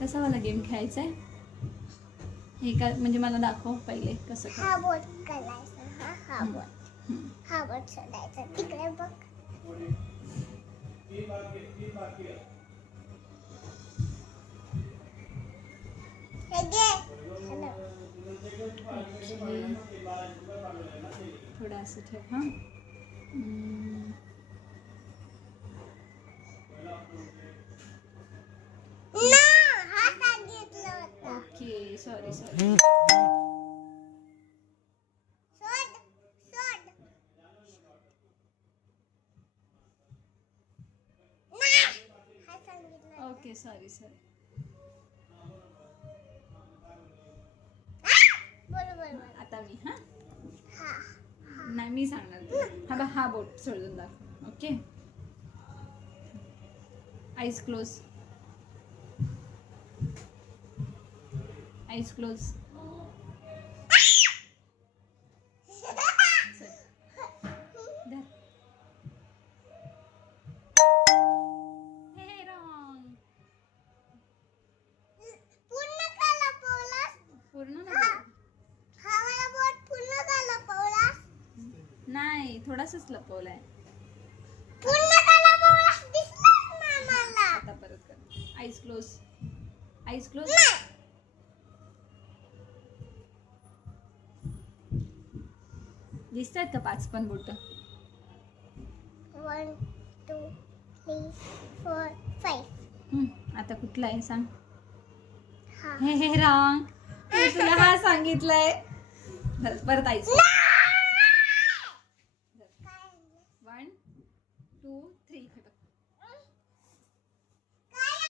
कसा वाला गेम खेळायचा आहे हे का म्हणजे मला दाखव पहिले कसं हा बोट करायचा. हा बोट सोडायचा तिकडे बघ. हे घे. हॅलो. थोडं असं ठेव हां. ना हा सांगितलं होतं. ओके सॉरी सोड सोड. ना हा सांगितलं. ओके सॉरी बरोबर. आता मी हां हा नाही मी सांगणार तुला. हा बघ हा बोट सोडून दाखव. Okay eyes close. Eyes close. पूर्ण का लपवलास? पूर्ण हा वाला बोट पूर्ण का लपवलास? नाही थोडासाच लपवलाय. पूर्ण का लपवलास? दिसलाच नाही मला. आता परत कर. Eyes close. Eyes close. दिसतायत का 5 पण बोट? 1 2 3 4 5. आता कुठला आहे सांग. हा हे रॉंग. तुला हा सांगितलंय. परत आईज.